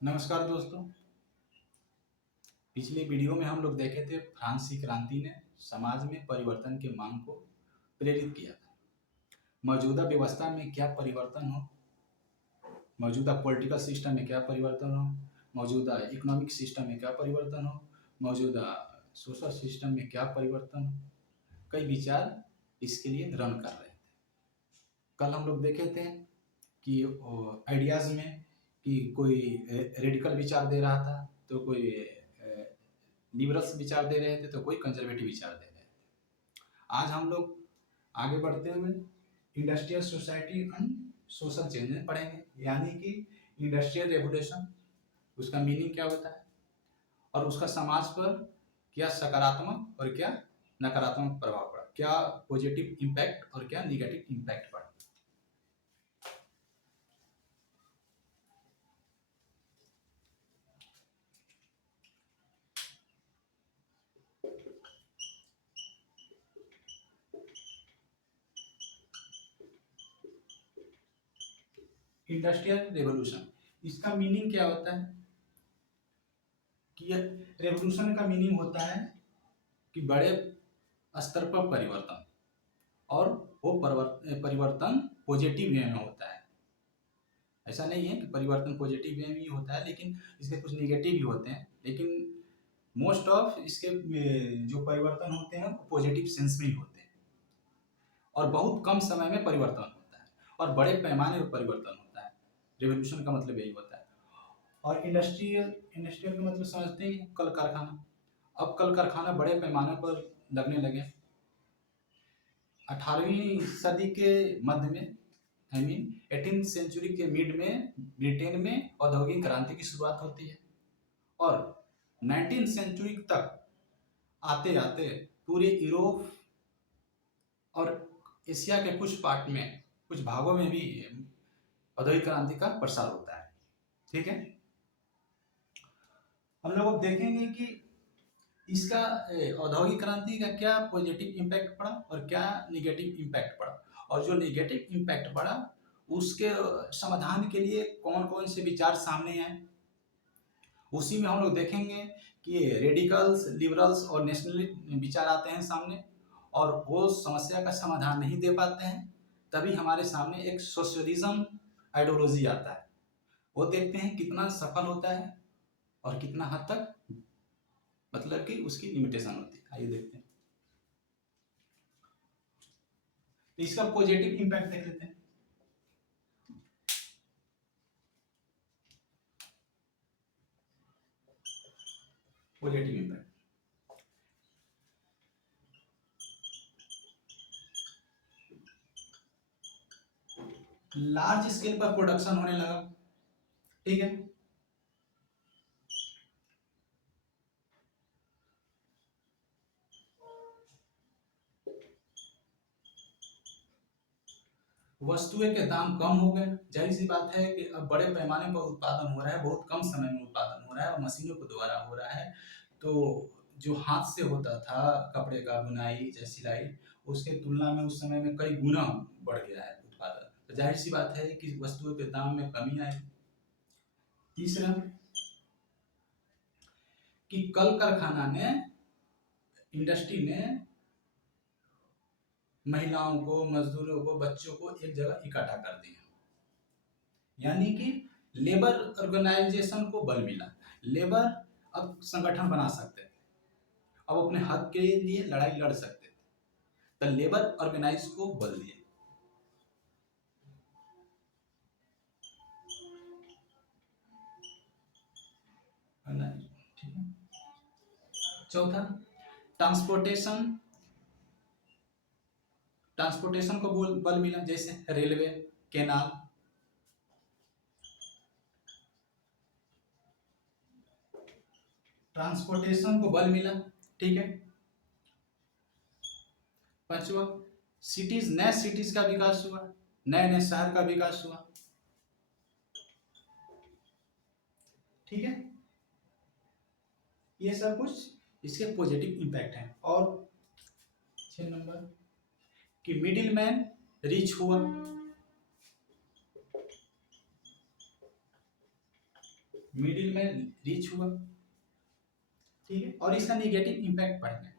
नमस्कार दोस्तों। पिछले वीडियो में हम लोग देखे थे फ्रांसीसी क्रांति ने समाज में परिवर्तन की मांग को प्रेरित किया था। मौजूदा व्यवस्था में क्या परिवर्तन हो, मौजूदा पॉलिटिकल सिस्टम में क्या परिवर्तन हो, मौजूदा इकोनॉमिक सिस्टम में क्या परिवर्तन हो, मौजूदा सोशल सिस्टम में क्या परिवर्तन हो, कई विचार इसके लिए रन कर रहे थे। कल हम लोग देखे थे कि आइडियाज़ में कि कोई रेडिकल विचार दे रहा था, तो कोई लिबरल्स विचार दे रहे थे, तो कोई कंजर्वेटिव विचार दे रहे थे। आज हम लोग आगे बढ़ते हुए industrial society and social changes पढ़ेंगे, यानी कि इंडस्ट्रियल रेवोल्यूशन, उसका मीनिंग क्या होता है और उसका समाज पर क्या सकारात्मक और क्या नकारात्मक प्रभाव पड़ा, क्या पॉजिटिव इम्पैक्ट और क्या निगेटिव इम्पैक्ट पड़ा। इंडस्ट्रियल रेवोल्यूशन, इसका मीनिंग क्या होता है कि रेवोल्यूशन का मीनिंग होता है कि बड़े स्तर पर परिवर्तन, और वो परिवर्तन पॉजिटिव वे में होता है। ऐसा नहीं है कि परिवर्तन पॉजिटिव वे में ही होता है, लेकिन इसके कुछ निगेटिव भी होते हैं, लेकिन मोस्ट ऑफ इसके जो परिवर्तन होते हैं वो पॉजिटिव सेंस में ही होते हैं, और बहुत कम समय में परिवर्तन होता है और बड़े पैमाने पर परिवर्तन होता है। रेवोल्यूशन का मतलब यही होता है। और इंडस्ट्रियल इंडस्ट्रियल का मतलब समझते ही कल कारखाना। अब कल कारखाना बड़े पैमाने पर लगने लगे। 18वीं सदी के मध्य में, आई मीन 18th सेंचुरी के मिड में ब्रिटेन में औद्योगिक क्रांति की शुरुआत होती है, और 19th सेंचुरी तक आते आते पूरे यूरोप और एशिया के कुछ पार्ट में, कुछ भागों में भी औद्योगिक क्रांति का प्रसार होता है। ठीक है, हम लोग अब देखेंगे कि इसका औद्योगिक क्रांति का क्या पॉजिटिव इम्पैक्ट पड़ा और क्या निगेटिव इम्पैक्ट पड़ा, और जो निगेटिव इम्पैक्ट पड़ा उसके समाधान के लिए कौन कौन से विचार सामने आए। उसी में हम लोग देखेंगे कि रेडिकल्स, लिबरल्स और नेशनलिस्ट विचार आते हैं सामने, और वो समस्या का समाधान नहीं दे पाते हैं। तभी हमारे सामने एक सोशलिज्म आइडियोलॉजी आता है। वो देखते हैं कितना सफल होता है और कितना हद तक मतलब कि उसकी लिमिटेशन होती है। आइए देखते हैं, तो इसका पॉजिटिव इम्पैक्ट देख लेते हैं। पॉजिटिव इम्पैक्ट, लार्ज स्केल पर प्रोडक्शन होने लगा। ठीक है, वस्तुएं के दाम कम हो गए। जाहिर सी बात है कि अब बड़े पैमाने पर उत्पादन हो रहा है, बहुत कम समय में उत्पादन हो रहा है और मशीनों के द्वारा हो रहा है। तो जो हाथ से होता था कपड़े का बुनाई या सिलाई, उसके तुलना में उस समय में कई गुना बढ़ गया है उत्पादन। तो जाहिर सी बात है कि वस्तुओं के दाम में कमी आई। तीसरा, कि कल कारखाना ने, इंडस्ट्री ने महिलाओं को, मजदूरों को, बच्चों को एक जगह इकट्ठा कर दिया, यानी कि लेबर ऑर्गेनाइजेशन को बल मिला। लेबर अब संगठन बना सकते थे, अब अपने हक के लिए लड़ाई लड़ सकते थे, तो लेबर ऑर्गेनाइज को बल दिए। ठीक है। चौथा, ट्रांसपोर्टेशन ट्रांसपोर्टेशन को बल मिला, जैसे रेलवे, केनाल। ट्रांसपोर्टेशन को बल मिला। ठीक है। पांचवा, सिटीज, नए सिटीज का विकास हुआ, नए नए शहर का विकास हुआ। ठीक है, ये सब कुछ इसके पॉजिटिव इम्पैक्ट हैं। और 6 नंबर, कि मिडिल मैन रिच हुआ। मिडिल में रीच हुआ, ठीक है, और इसका निगेटिव इम्पैक्ट पड़ गया।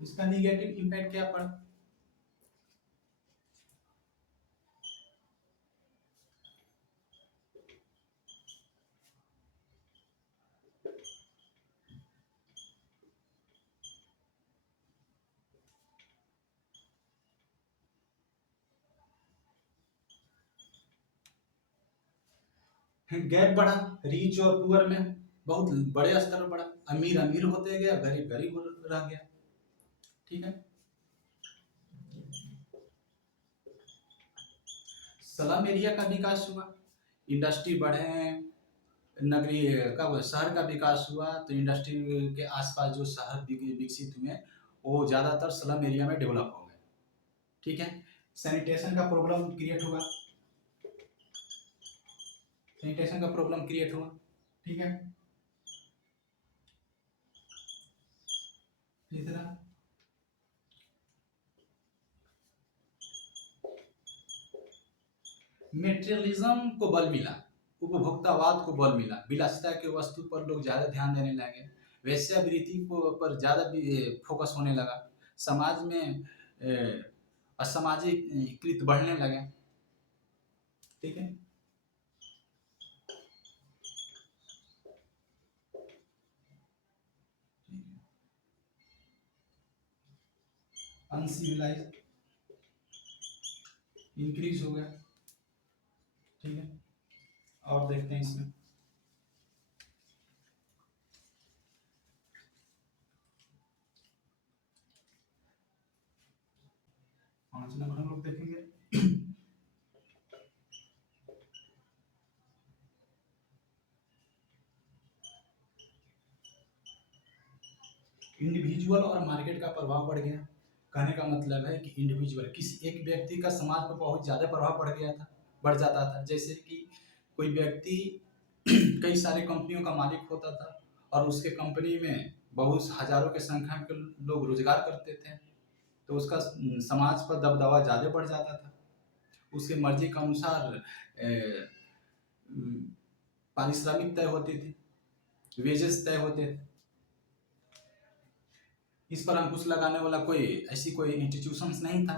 इसका निगेटिव इम्पैक्ट क्या पड़ा? गैप बढ़ा, रिच और पुअर में बहुत बड़े स्तर पर बढ़ा, अमीर अमीर होते गया, गरीब गरीब रह गया, ठीक है। स्लम एरिया का विकास हुआ, इंडस्ट्री बढ़े, नगरीय का शहर का विकास हुआ, तो इंडस्ट्री के आसपास जो शहर विकसित हुए वो ज़्यादातर स्लम एरिया में डेवलप हो गए, ठीक है। सैनिटेशन का प्रॉब्लम क्रिएट हुआ, सैनिटेशन का प्रॉब्लम क्रिएट हुआ, ठीक है। तीसरा, मेटेरियलिज्म को बल मिला, उपभोक्तावाद को बल मिला, विलासिता के वस्तु पर लोग ज्यादा ध्यान देने लगे, वैश्यावृत्ति को पर ज्यादा फोकस होने लगा, समाज में असामाजिक बढ़ने लगे, ठीक है। अनसिविलाइज इंक्रीज हो गया, ठीक है। और देखते हैं इसमें, पांच नंबर हम लोग देखेंगे। इंडिविजुअल और मार्केट का प्रभाव बढ़ गया। कहने का मतलब है कि इंडिविजुअल किसी एक व्यक्ति का समाज पर बहुत ज़्यादा प्रभाव पड़ गया था, बढ़ जाता था। जैसे कि कोई व्यक्ति कई सारे कंपनियों का मालिक होता था और उसके कंपनी में बहुत हजारों के संख्या में लोग रोजगार करते थे, तो उसका समाज पर दबदबा ज़्यादा बढ़ जाता था। उसके मर्जी के अनुसार पारिश्रमिक तय होती थी, वेजेस तय होते थे। इस पर अंकुश लगाने वाला कोई इंस्टीट्यूशंस नहीं था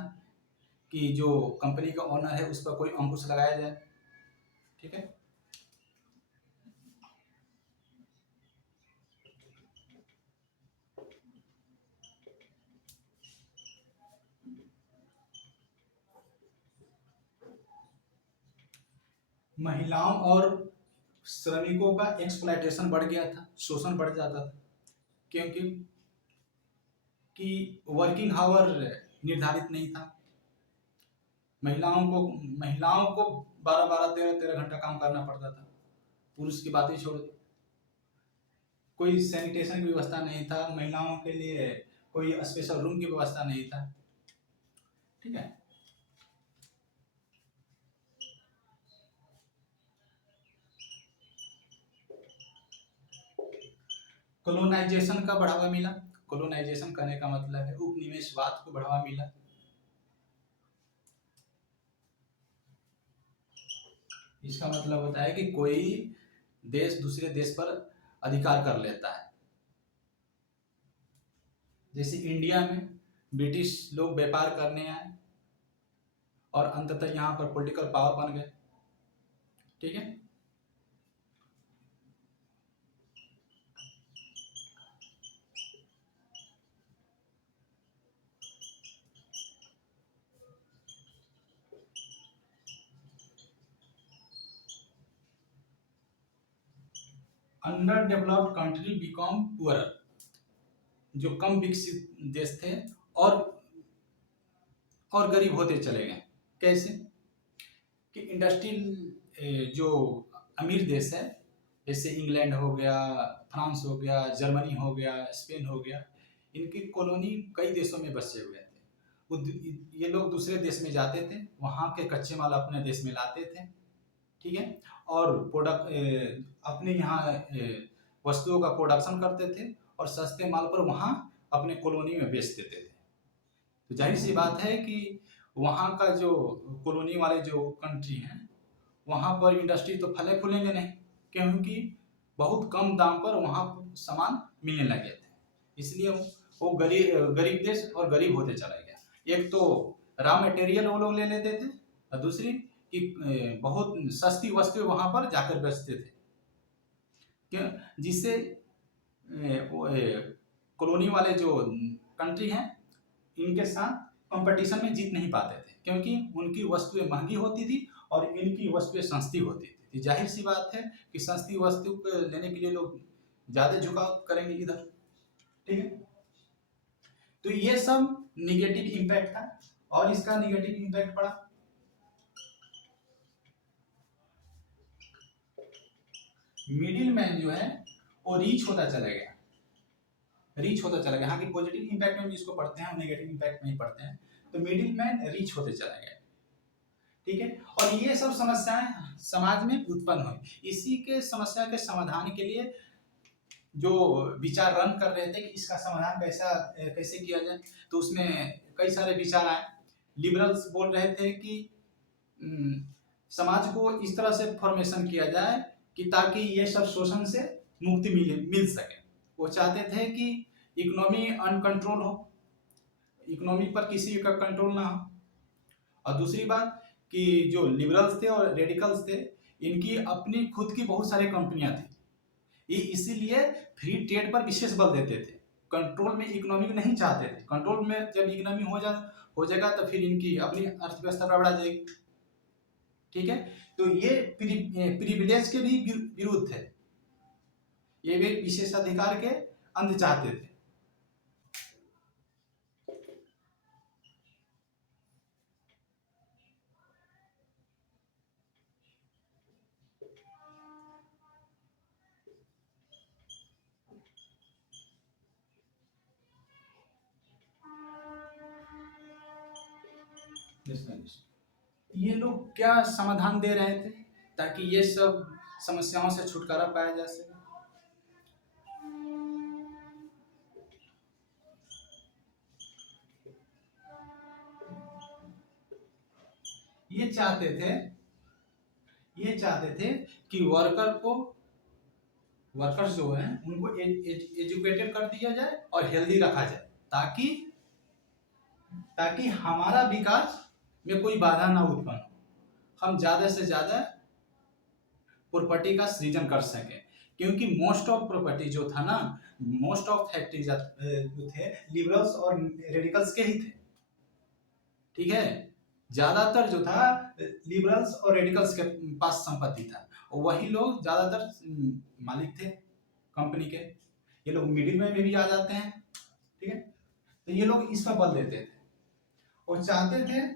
कि जो कंपनी का ओनर है उस पर कोई अंकुश लगाया जाए, ठीक है। महिलाओं और श्रमिकों का एक्सप्लॉयटेशन बढ़ गया था, शोषण बढ़ जाता था, क्योंकि वर्किंग आवर निर्धारित नहीं था। महिलाओं को 12-12, 13-13 घंटा काम करना पड़ता था। पुरुष की बातें छोड़ दो, कोई सैनिटेशन की व्यवस्था नहीं था, महिलाओं के लिए कोई स्पेशल रूम की व्यवस्था नहीं था, ठीक है। कोलोनाइजेशन का बढ़ावा मिला। कोलोनाइजेशन करने का मतलब है उपनिवेशवाद को बढ़ावा मिला। इसका मतलब होता है कि कोई देश दूसरे देश पर अधिकार कर लेता है। जैसे इंडिया में ब्रिटिश लोग व्यापार करने आए और अंततः यहाँ पर पॉलिटिकल पावर बन गए, ठीक है। Under developed country become poor, जो कम विकसित देश थे और गरीब होते चले गए। कैसे कि इंडस्ट्रियल जो अमीर देश है, जैसे इंग्लैंड हो गया, फ्रांस हो गया, जर्मनी हो गया, स्पेन हो गया, इनकी कॉलोनी कई देशों में बसे हुए थे। ये लोग दूसरे देश में जाते थे, वहाँ के कच्चे माल अपने देश में लाते थे, ठीक है, और प्रोडक्ट अपने यहाँ वस्तुओं का प्रोडक्शन करते थे और सस्ते माल पर वहाँ अपने कॉलोनी में बेच देते थे। तो जाहिर सी बात है कि वहाँ का जो कॉलोनी वाले जो कंट्री हैं, वहाँ पर इंडस्ट्री तो फले फूलेंगे नहीं, क्योंकि बहुत कम दाम पर वहाँ सामान मिलने लगे थे। इसलिए वो गरीब देश और गरीब होते चला गया। एक तो रॉ मटेरियल वो लोग ले लेते थे, और दूसरी कि बहुत सस्ती वस्तुएं वहाँ पर जाकर बेचते थे, क्यों, जिससे कॉलोनी वाले जो कंट्री हैं इनके साथ कंपटीशन में जीत नहीं पाते थे, क्योंकि उनकी वस्तुएं महंगी होती थी और इनकी वस्तुएं सस्ती होती थी। जाहिर सी बात है कि सस्ती वस्तु को लेने के लिए लोग ज़्यादा झुकाव करेंगे इधर। ठीक है, तो ये सब निगेटिव इम्पैक्ट था। और इसका निगेटिव इम्पैक्ट पड़ा मिडिल मैन जो है वो रीच होता चला गया, रीच होता चला गया। हाँ, कि पॉजिटिव इम्पैक्ट में इसको पढ़ते हैं, नेगेटिव इम्पैक्ट में ही पढ़ते हैं। तो मिडिल मैन रीच होते चला गया। ठीक है, और ये सब समस्याएं समाज में उत्पन्न हुई। इसी के समस्या के समाधान के लिए जो विचार रन कर रहे थे कि इसका समाधान कैसे किया जाए, तो उसमें कई सारे विचार आए। लिबरल्स बोल रहे थे कि समाज को इस तरह से फॉर्मेशन किया जाए कि ताकि ये सब शोषण से मुक्ति मिल सके। वो चाहते थे कि इकोनॉमी अनकंट्रोल हो, इकोनॉमी पर किसी का कंट्रोल ना हो। और दूसरी बात कि जो लिबरल्स थे और रेडिकल्स थे, इनकी अपनी खुद की बहुत सारी कंपनियां थी, ये इसीलिए फ्री ट्रेड पर विशेष बल देते थे। कंट्रोल में इकोनॉमी नहीं चाहते थे। कंट्रोल में जब इकोनॉमी हो जाएगा तो फिर इनकी अपनी अर्थव्यवस्था गड़बड़ा जाएगी। ठीक है, तो ये प्रिविलेज के भी विरुद्ध है, ये भी विशेषाधिकार के अंत चाहते थे। ये लोग क्या समाधान दे रहे थे ताकि ये सब समस्याओं से छुटकारा पाया जा सके? ये चाहते थे कि वर्कर्स जो हैं उनको एजुकेटेड कर दिया जाए और हेल्दी रखा जाए, ताकि हमारा विकास में कोई बाधा ना उत्पन्न हो, हम ज्यादा से ज्यादा प्रॉपर्टी का सृजन कर सकें। क्योंकि मोस्ट ऑफ प्रॉपर्टी जो था ना, मोस्ट ऑफ फैक्ट्री जो थे लिबरल्स और रेडिकल्स के ही थे। ठीक है, ज्यादातर जो था लिबरल्स और रेडिकल्स के पास संपत्ति था, और वही लोग ज्यादातर मालिक थे कंपनी के। ये लोग मिडिल में भी आ जाते हैं। ठीक है, तो ये लोग इस पर बल देते थे और चाहते थे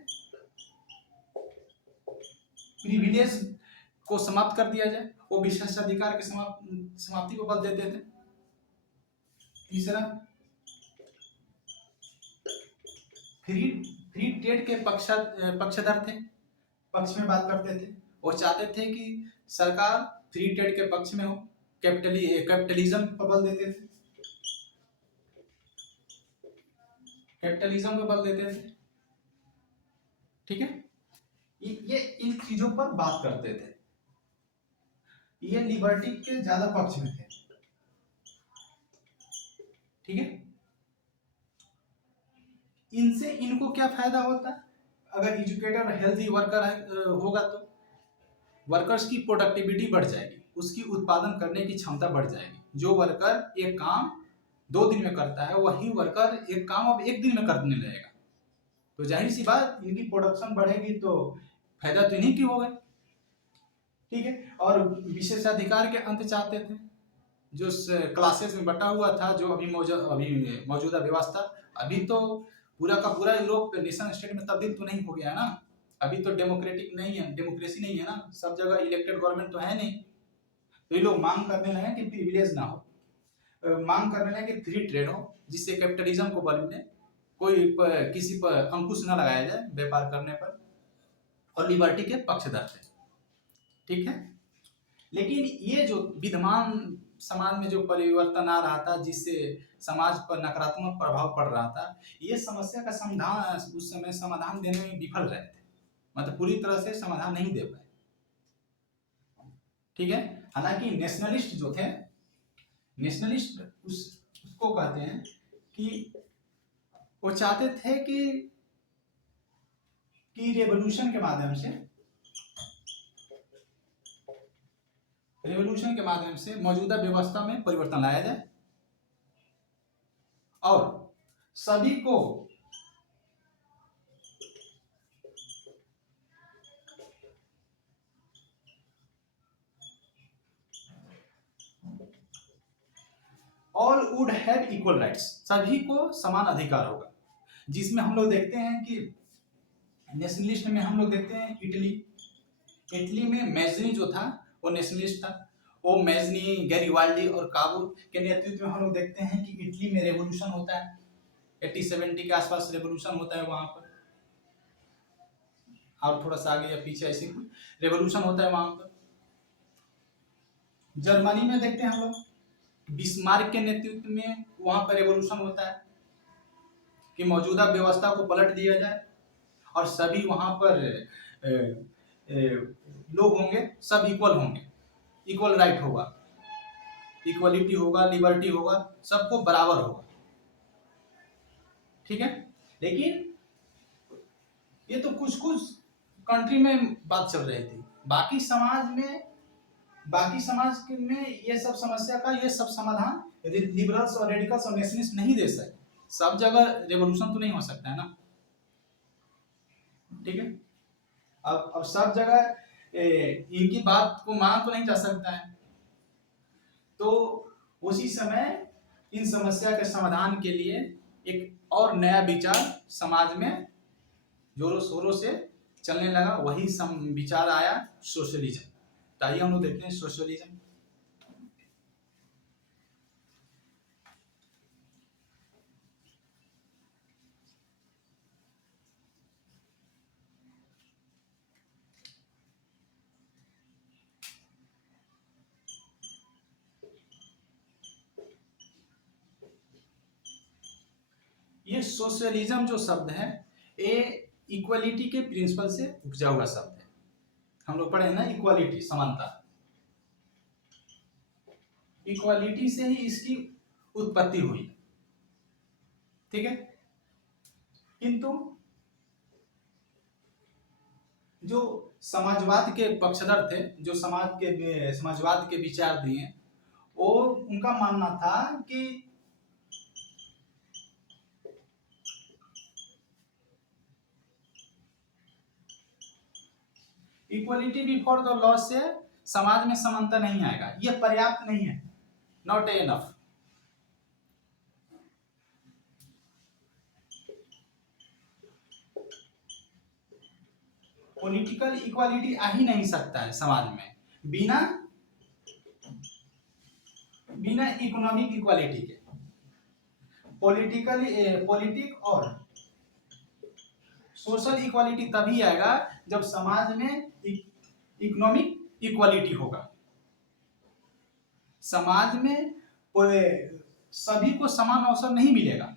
प्रिविलेज को समाप्त कर दिया जाए, वो विशेषाधिकार के समाप्ति को बल देते थे। तीसरा, फ्री ट्रेड के पक्षधर थे, पक्ष में बात करते थे। वो चाहते थे कि सरकार फ्री ट्रेड के पक्ष में हो, कैपिटलिज्म पर बल देते थे, कैपिटलिज्म पर बल देते थे। ठीक है, ये इन चीजों पर बात करते थे, ये लिबर्टी के ज्यादा पक्ष में थे। ठीक है, इनसे इनको क्या फायदा होता है? अगर एजुकेटेड और हेल्दी वर्कर होगा तो वर्कर्स की प्रोडक्टिविटी बढ़ जाएगी, उसकी उत्पादन करने की क्षमता बढ़ जाएगी। जो वर्कर एक काम 2 दिन में करता है, वही वर्कर एक काम अब 1 दिन में करने लगेगा। तो जाहिर सी बात, इनकी प्रोडक्शन बढ़ेगी तो फायदा तो इन्हीं की होगा। ठीक है, और विशेषाधिकार के अंत चाहते थे। जो क्लासेस में बटा हुआ था, जो अभी मौजूदा व्यवस्था, अभी तो पूरा का पूरा यूरोप नेशन स्टेट में तब्दील तो नहीं हो गया ना। अभी तो डेमोक्रेसी नहीं है ना, सब जगह इलेक्टेड गवर्नमेंट तो है नहीं। तो ये लोग मांग करने लगे कि प्रिविलेज ना हो, मांग करने लगे कि फ्री ट्रेड हो, जिससे कैपिटलिज्म को बल मिले, किसी पर अंकुश न लगाया जाए व्यापार करने पर, और लिबर्टी के पक्षधर थे। ठीक है, लेकिन ये जो विद्यमान समाज में जो परिवर्तन आ रहा था, जिससे समाज पर नकारात्मक प्रभाव पड़ रहा था, ये समस्या का समाधान उस समय समाधान देने में विफल रहे थे, मतलब पूरी तरह से समाधान नहीं दे पाए। ठीक है। हालांकि नेशनलिस्ट जो थे, नेशनलिस्ट उसको कहते हैं कि वो चाहते थे कि रेवोल्यूशन के माध्यम से मौजूदा व्यवस्था में परिवर्तन लाया जाए और सभी को all would have equal rights, सभी को समान अधिकार होगा। जिसमें हम लोग देखते हैं कि नेशनलिस्ट में हम लोग देखते हैं इटली में मैजनी जो था वो नेशनलिस्ट था। वो मैजनी, गैरिबाल्डी और काबुल के नेतृत्व में हम लोग देखते हैं कि इटली में रेवोल्यूशन होता है, 80-70 के आसपास रेवोल्यूशन होता है वहां पर, और थोड़ा सा आगे या पीछे ऐसे रेवोल्यूशन होता है वहां पर। जर्मनी में देखते हैं हम लोग बिस्मार्क के नेतृत्व में वहां पर रेवोल्यूशन होता है कि मौजूदा व्यवस्था को पलट दिया जाए और सभी वहां पर लोग होंगे, सब इक्वल होंगे, इक्वल राइट होगा, इक्वलिटी होगा, लिबर्टी होगा, सबको बराबर होगा। ठीक है। लेकिन ये तो कुछ कंट्री में बात चल रही थी, बाकी समाज में ये सब समस्या का ये सब समाधान लिबरल्स और रेडिकल्स और नेशनलिस्ट नहीं दे सकते। सब जगह रेवोल्यूशन तो नहीं हो सकता है ना। ठीक है। अब सब जगह इनकी बात को माना तो नहीं जा सकता है, तो उसी समय इन समस्या के समाधान के लिए एक और नया विचार समाज में जोरों शोरों से चलने लगा, वही विचार आया सोशलिज्म। तो आइए हम लोग देखते हैं सोशलिज्म। ये सोशलिज्म जो शब्द है ये इक्वलिटी के प्रिंसिपल से उपजा हुआ शब्द है। हम लोग पढ़े ना इक्वालिटी, समानता, इक्वालिटी से ही इसकी उत्पत्ति हुई। ठीक है। किंतु जो समाजवाद के पक्षधर थे, जो समाजवाद के विचार दिए, वो उनका मानना था कि इक्वलिटी बिफोर द लॉ से समाज में समानता नहीं आएगा, ये पर्याप्त नहीं है, नॉट एनफ। पॉलिटिकल इक्वालिटी आ ही नहीं सकता है समाज में बिना इकोनॉमिक इक्वालिटी के। पॉलिटिक और सोशल इक्वालिटी तभी आएगा जब समाज में इकोनॉमिक इक्वालिटी होगा। समाज में सभी को समान अवसर नहीं मिलेगा,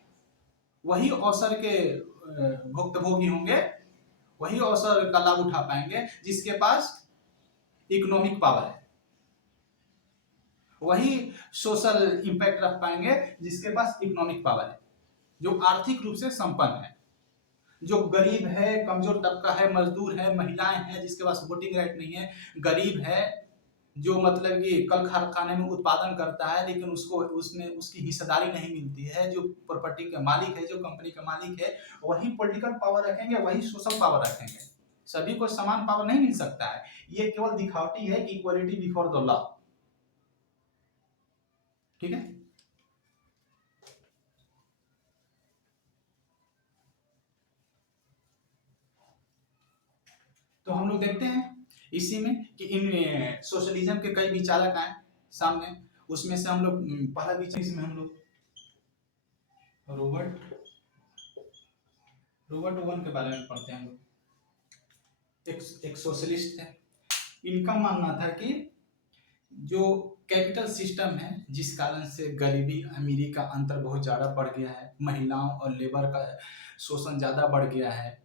वही अवसर के भुक्तभोगी होंगे, वही अवसर का लाभ उठा पाएंगे जिसके पास इकोनॉमिक पावर है, वही सोशल इंपैक्ट रख पाएंगे जिसके पास इकोनॉमिक पावर है, जो आर्थिक रूप से संपन्न है। जो गरीब है, कमजोर तबका है, मजदूर है, महिलाएं हैं जिसके पास वोटिंग राइट नहीं है, गरीब है जो मतलब कि कल कारखाने में उत्पादन करता है लेकिन उसको उसमें उसकी हिस्सेदारी नहीं मिलती है, जो प्रॉपर्टी का मालिक है, जो कंपनी का मालिक है, वही पॉलिटिकल पावर रखेंगे, वही सोशल पावर रखेंगे। सभी को समान पावर नहीं मिल सकता है, ये केवल दिखावटी है कि इक्वालिटी बिफोर द लॉ। ठीक है। तो हम लोग देखते हैं इसी में कि इन सोशलिज्म के कई विचारक आए सामने, उसमें से हम लोग पहला विचार, इसमें हम लोग रॉबर्ट ओवन के बारे में पढ़ते हैं। हम लोग एक सोशलिस्ट थे। इनका मानना था कि जो कैपिटल सिस्टम है, जिस कारण से गरीबी अमीरी का अंतर बहुत ज़्यादा बढ़ गया है, महिलाओं और लेबर का शोषण ज़्यादा बढ़ गया है,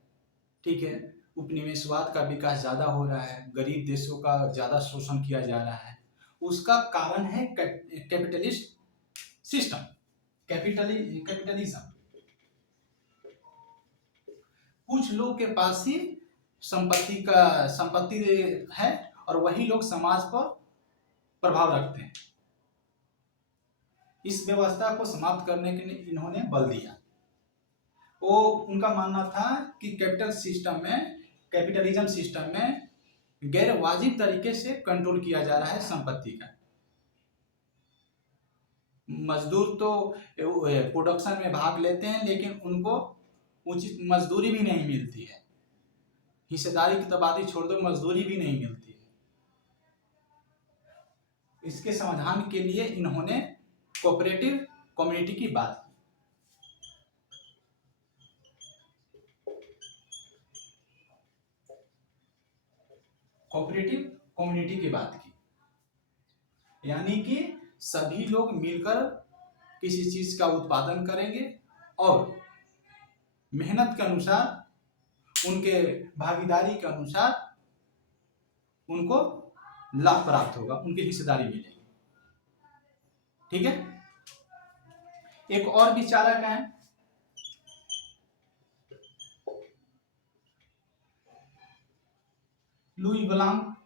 ठीक है, उपनिवेशवाद का विकास ज़्यादा हो रहा है, गरीब देशों का ज़्यादा शोषण किया जा रहा है, उसका कारण है कैपिटलिस्ट सिस्टम, कैपिटलिज्म। कुछ लोग के पास ही संपत्ति है और वही लोग समाज पर प्रभाव रखते हैं। इस व्यवस्था को समाप्त करने के लिए इन्होंने बल दिया। वो उनका मानना था कि कैपिटलिज्म सिस्टम में गैर वाजिब तरीके से कंट्रोल किया जा रहा है संपत्ति का। मजदूर तो प्रोडक्शन में भाग लेते हैं, लेकिन उनको उचित मजदूरी भी नहीं मिलती है। हिस्सेदारी की तो बात ही छोड़ दो, मजदूरी भी नहीं मिलती है। इसके समाधान के लिए इन्होंने कोऑपरेटिव कम्युनिटी की बात की। कोऑपरेटिव कम्युनिटी की बात की, यानी कि सभी लोग मिलकर किसी चीज का उत्पादन करेंगे और मेहनत के अनुसार, उनके भागीदारी के अनुसार उनको लाभ प्राप्त होगा, उनकी हिस्सेदारी मिलेगी। ठीक है। एक और विचारक हैं लुई ब्लांक।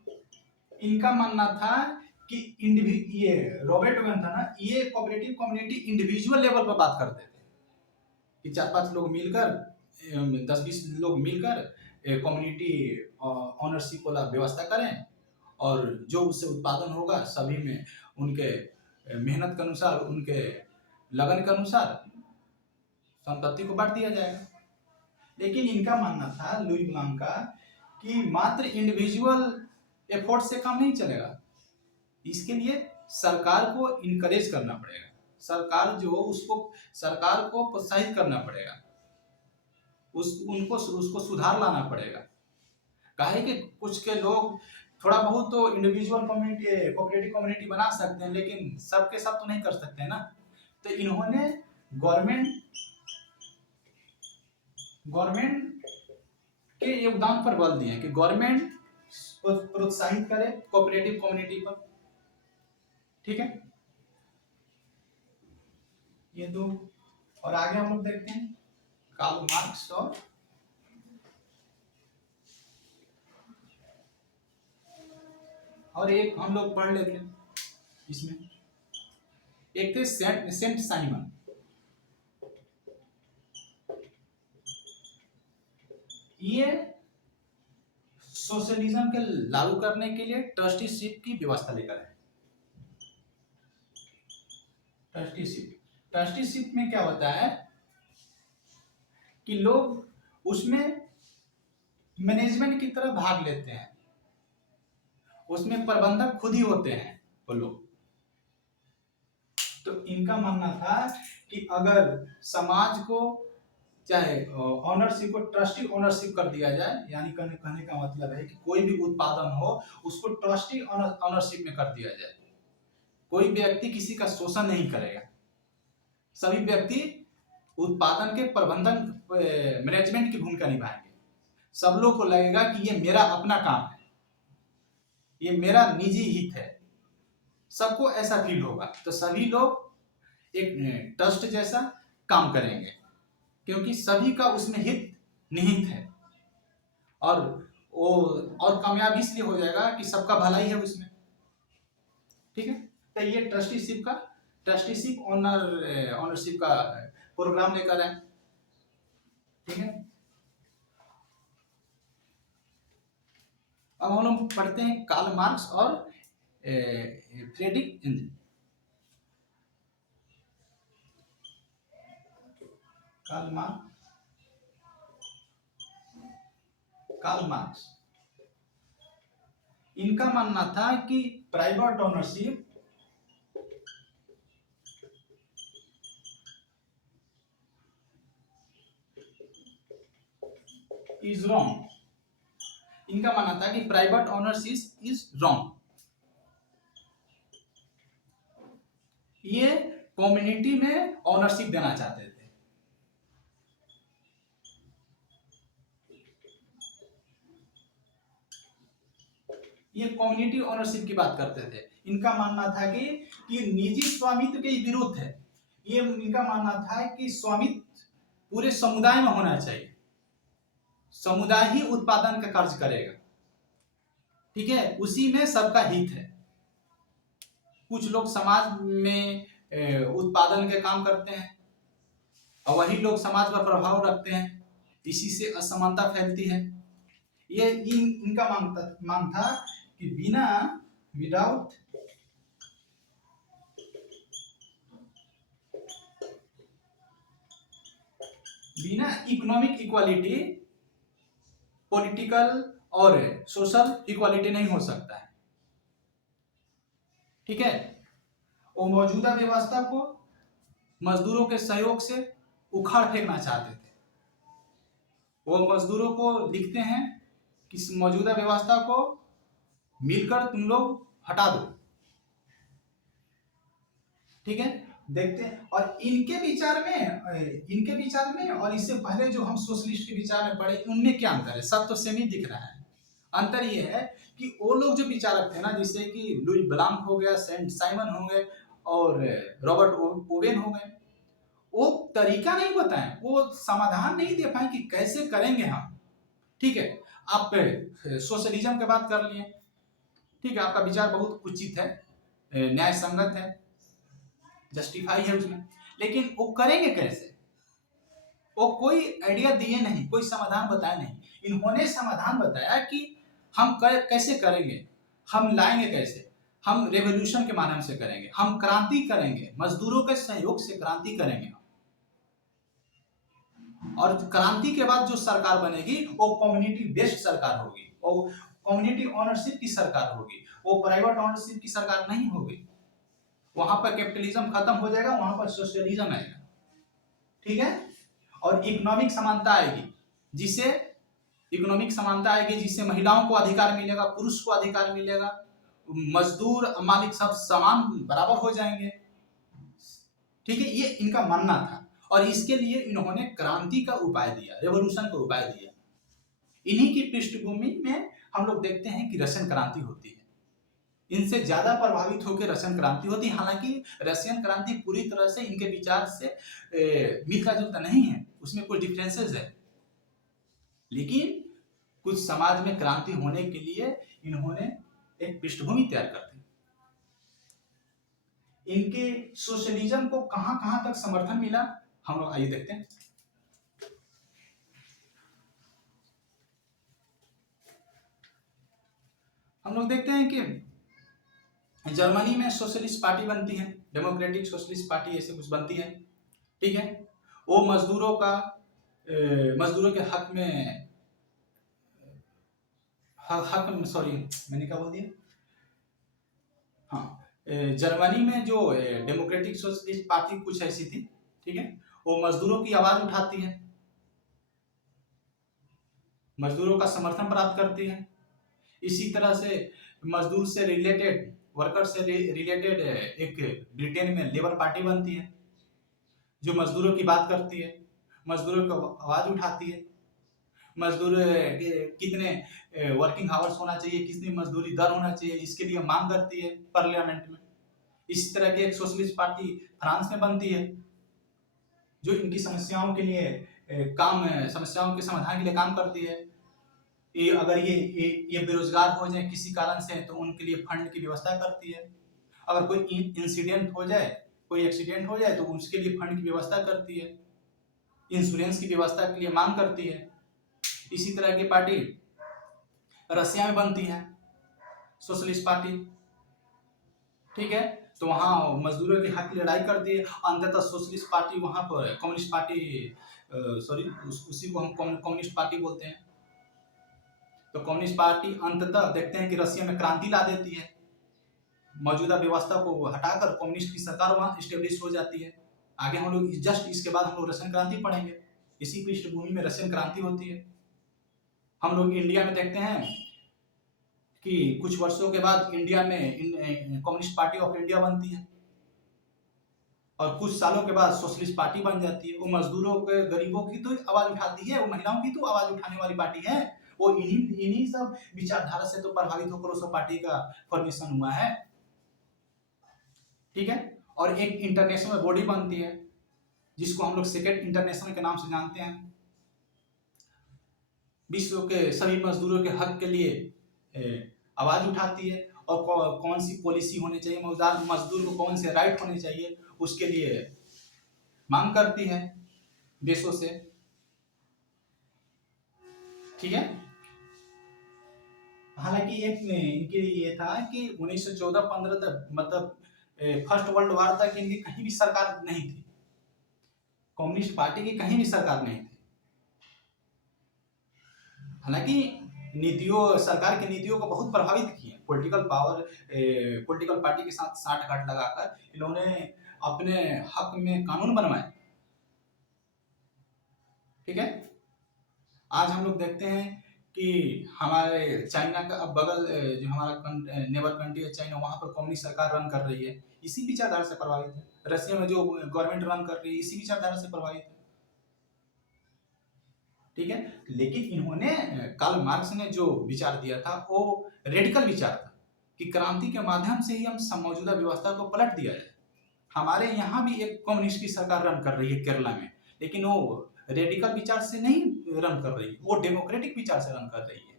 इनका मानना था कि ये रॉबर्ट ओवेन था ना, ये कोऑपरेटिव कम्युनिटी इंडिविजुअल लेवल पर बात करते थे कि 4-5 लोग मिलकर, 10-20 लोग मिलकर कम्युनिटी ऑनरशिप वाला व्यवस्था करें और जो उससे उत्पादन होगा सभी में उनके मेहनत के अनुसार, उनके लगन के अनुसार संपत्ति को बांट दिया जाएगा। लेकिन इनका मानना था लुई ब्लांक का कि मात्र इंडिविजुअल एफर्ट से काम नहीं चलेगा, इसके लिए सरकार को इनकरेज करना पड़ेगा, सरकार को प्रोत्साहित करना पड़ेगा, उसको सुधार लाना पड़ेगा। काहे कि कुछ के लोग थोड़ा बहुत तो इंडिविजुअल कम्युनिटी, कोऑपरेटिव कम्युनिटी बना सकते हैं, लेकिन सबके सब तो नहीं कर सकते हैं ना। तो इन्होंने गवर्नमेंट के योगदान पर बल दिए कि गवर्नमेंट को प्रोत्साहित करे कोऑपरेटिव कम्युनिटी पर। ठीक है, ये दो। और आगे हम लोग देखते हैं कार्ल मार्क्स और एक हम लोग पढ़ लेते हैं इसमें। एक थे सेंट साइमन। ये सोशलिज्म के लागू करने के लिए ट्रस्टीशिप की व्यवस्था लेकर आए। ट्रस्टीशिप में क्या होता है कि लोग उसमें मैनेजमेंट की तरह भाग लेते हैं, उसमें प्रबंधक खुद ही होते हैं वो लोग। तो इनका मानना था कि अगर समाज को चाहे ऑनरशिप को ट्रस्टी ऑनरशिप कर दिया जाए, यानी कहने का मतलब है कि कोई भी उत्पादन हो उसको ट्रस्टी ऑनरशिप में कर दिया जाए, कोई व्यक्ति किसी का शोषण नहीं करेगा, सभी व्यक्ति उत्पादन के प्रबंधन मैनेजमेंट की भूमिका निभाएंगे। सब लोग को लगेगा कि ये मेरा अपना काम है, ये मेरा निजी हित है, सबको ऐसा फील होगा। तो सभी लोग एक ट्रस्ट जैसा काम करेंगे, क्योंकि सभी का उसमें हित निहित है, और वो और कामयाब इसलिए हो जाएगा कि सबका भलाई है उसमें। ठीक है। तो ये ट्रस्टीशिप ऑनरशिप का प्रोग्राम लेकर है। ठीक है। अब हम लोग पढ़ते हैं कार्ल मार्क्स और फ्रेडरिक एंजल। कार्ल मार्क्स इनका मानना था कि प्राइवेट ओनरशिप इज रॉन्ग। इनका मानना था कि private ownership is wrong. Community में ऑनरशिप देना चाहते थे। ये कम्युनिटी ओनरशिप की बात करते थे। इनका मानना था कि निजी स्वामित्व के विरुद्ध है। ये इनका मानना था कि स्वामित्व पूरे समुदाय में होना चाहिए, समुदाय ही उत्पादन का कार्य करेगा, ठीक है, उसी में सबका हित है। कुछ लोग समाज में उत्पादन के काम करते हैं और वही लोग समाज पर प्रभाव रखते हैं, इसी से असमानता फैलती है। ये इनका मांग था कि विदाउट इकोनॉमिक इक्वालिटी पॉलिटिकल और सोशल इक्वालिटी नहीं हो सकता है, ठीक है। वो मौजूदा व्यवस्था को मजदूरों के सहयोग से उखाड़ फेंकना चाहते थे। वो मजदूरों को लिखते हैं कि मौजूदा व्यवस्था को मिलकर तुम लोग हटा दो, ठीक है। देखते हैं और इनके विचार में और इससे पहले जो हम सोशलिस्ट के विचार में पढ़े, उनमें क्या अंतर है? सब तो सेम ही दिख रहा है। अंतर ये है कि वो लोग जो विचारक थे ना, जैसे कि लुई ब्लांक हो गया, सेंट साइमन हो गए और रॉबर्ट ओवेन हो गए, वो तरीका नहीं बताएं, वो समाधान नहीं दे पाए कि कैसे करेंगे हम, ठीक है। आप सोशलिज्म की बात कर लिए, ठीक है, आपका विचार बहुत उचित है, न्याय संगत है, जस्टिफाई है उसमें, लेकिन वो करेंगे कैसे? वो कोई आइडिया दिए नहीं, कोई समाधान बताया नहीं। इन्होंने समाधान बताया कि हम कैसे करेंगे, हम लाएंगे कैसे, हम रेवोल्यूशन के माध्यम से करेंगे, हम क्रांति करेंगे, मजदूरों के सहयोग से क्रांति करेंगे, और क्रांति के बाद जो सरकार बनेगी वो कम्युनिटी बेस्ड सरकार होगी, वो कम्युनिटी ओनरशिप की सरकार होगी, वो प्राइवेट ओनरशिप की सरकार नहीं होगी। वहां पर कैपिटलिज्म खत्म हो जाएगा, वहां पर सोशलिज्म आएगा, ठीक है। और इकोनॉमिक समानता आएगी जिससे महिलाओं को अधिकार मिलेगा, पुरुष को अधिकार मिलेगा, मजदूर मालिक सब समान बराबर हो जाएंगे, ठीक है। ये इनका मानना था और इसके लिए इन्होंने क्रांति का उपाय दिया, रेवोल्यूशन का उपाय दिया। इन्हीं की पृष्ठभूमि में हम लोग देखते हैं कि रशियन क्रांति होती है। इनसे ज्यादा प्रभावित होकर रशियन क्रांति होती है। हालांकि रशियन क्रांति पूरी तरह से इनके विचार से मिलता जुलता नहीं है, उसमें कुछ डिफरेंसेस है, लेकिन कुछ समाज में क्रांति होने के लिए इन्होंने एक पृष्ठभूमि तैयार कर दी। इनके सोशलिज्म को कहां कहां तक समर्थन मिला, हम लोग आइए देखते हैं। हम लोग देखते हैं कि जर्मनी में सोशलिस्ट पार्टी बनती है, डेमोक्रेटिक सोशलिस्ट पार्टी ऐसे कुछ बनती है, ठीक है। वो मजदूरों के हक में सॉरी मैंने क्या बोल दिया, हाँ, जर्मनी में जो डेमोक्रेटिक सोशलिस्ट पार्टी कुछ ऐसी थी, ठीक है, वो मजदूरों की आवाज उठाती है, मजदूरों का समर्थन प्राप्त करती है। इसी तरह से मजदूर से रिलेटेड, वर्कर से रिलेटेड एक ब्रिटेन में लेबर पार्टी बनती है जो मजदूरों की बात करती है, मजदूरों को आवाज उठाती है, मजदूर कितने वर्किंग आवर्स होना चाहिए, कितनी मजदूरी दर होना चाहिए, इसके लिए मांग करती है पार्लियामेंट में। इसी तरह की एक सोशलिस्ट पार्टी फ्रांस में बनती है जो इनकी समस्याओं के समाधान के लिए काम करती है। अगर ये बेरोजगार हो जाए किसी कारण से तो उनके लिए फंड की व्यवस्था करती है। अगर कोई इंसिडेंट हो जाए, कोई एक्सीडेंट हो जाए तो उसके लिए फंड की व्यवस्था करती है, इंश्योरेंस की व्यवस्था के लिए मांग करती है। इसी तरह की पार्टी रसिया में बनती है, सोशलिस्ट पार्टी, ठीक है। तो वहां मजदूरों के हक की लड़ाई करती है। अंततः सोशलिस्ट पार्टी वहां पर कम्युनिस्ट पार्टी उसी को हम कम्युनिस्ट पार्टी बोलते हैं। तो कम्युनिस्ट पार्टी अंततः देखते हैं कि रसिया में क्रांति ला देती है, मौजूदा व्यवस्था को हटाकर कम्युनिस्ट की सरकार वहां स्टेब्लिश हो जाती है। आगे हम लोग जस्ट इसके बाद हम लोग रशियन क्रांति पढ़ेंगे, इसी पृष्ठभूमि में रशियन क्रांति होती है। हम लोग इंडिया में देखते हैं कि कुछ वर्षों के बाद इंडिया में कम्युनिस्ट पार्टी ऑफ इंडिया बनती है। और कुछ सालों के बाद सोशलिस्ट पार्टी बन जाती है। वो मजदूरों के, गरीबों की तो आवाज उठाती है, वो महिलाओं की तो आवाज उठाने वाली पार्टी है। वो इन्हीं इन्हीं सब विचारधारा से तो प्रभावित होकर उस पार्टी का फॉर्मेशन हुआ है। ठीक है। और एक इंटरनेशनल बॉडी बनती है जिसको हम लोग सेकेंड इंटरनेशनल के नाम से जानते हैं। विश्व के सभी मजदूरों के हक के लिए आवाज उठाती है और कौन सी पॉलिसी होनी चाहिए, मजदूर को कौन से राइट होने चाहिए, उसके लिए मांग करती है देशों से। ठीक है। हालांकि एक इनके ये था कि 1914-15 तक, मतलब फर्स्ट वर्ल्ड वार तक इनकी कहीं भी सरकार नहीं थी, कम्युनिस्ट पार्टी की कहीं भी सरकार नहीं थी। हालांकि नीतियों, सरकार की नीतियों को बहुत प्रभावित किए पॉलिटिकल पावर, पॉलिटिकल पार्टी के साथ साठ-गांठ लगाकर इन्होंने अपने हक में कानून बनवाए। ठीक है। आज हम लोग देखते हैं कि हमारे चाइना का अब बगल, जो हमारा नेबर कंट्री है चाइना, वहां पर कम्युनिस्ट सरकार रन कर रही है, इसी विचारधारा से प्रभावित है। रशिया में जो गवर्नमेंट रन कर रही है, इसी विचारधारा से प्रभावित है। ठीक है। लेकिन इन्होंने, कार्ल मार्क्स ने जो विचार दिया था वो रेडिकल विचार था कि क्रांति के माध्यम से ही हम मौजूदा व्यवस्था को पलट दिया जाए। हमारे यहाँ भी एक कम्युनिस्ट की सरकार रन कर रही है केरला में, लेकिन वो रेडिकल विचार से नहीं रन कर रही, वो डेमोक्रेटिक विचार से रन कर रही है।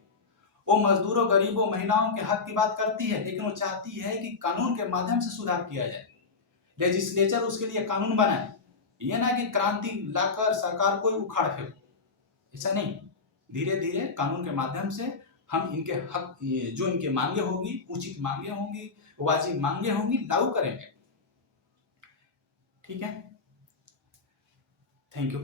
वो मजदूरों, गरीबों, महिलाओं के हक की बात करती है, लेकिन वो चाहती है कि कानून के माध्यम से सुधार किया जाए, लेजिस्लेचर उसके लिए कानून बनाए। ये ना कि क्रांति लाकर सरकार को उखाड़ फेंको, ऐसा नहीं। धीरे धीरे कानून के माध्यम से हम इनके हक, जो इनके मांगे होगी, उचित मांगे होंगी, वाजिब मांगे होंगी, लागू करेंगे। ठीक है। Thank you.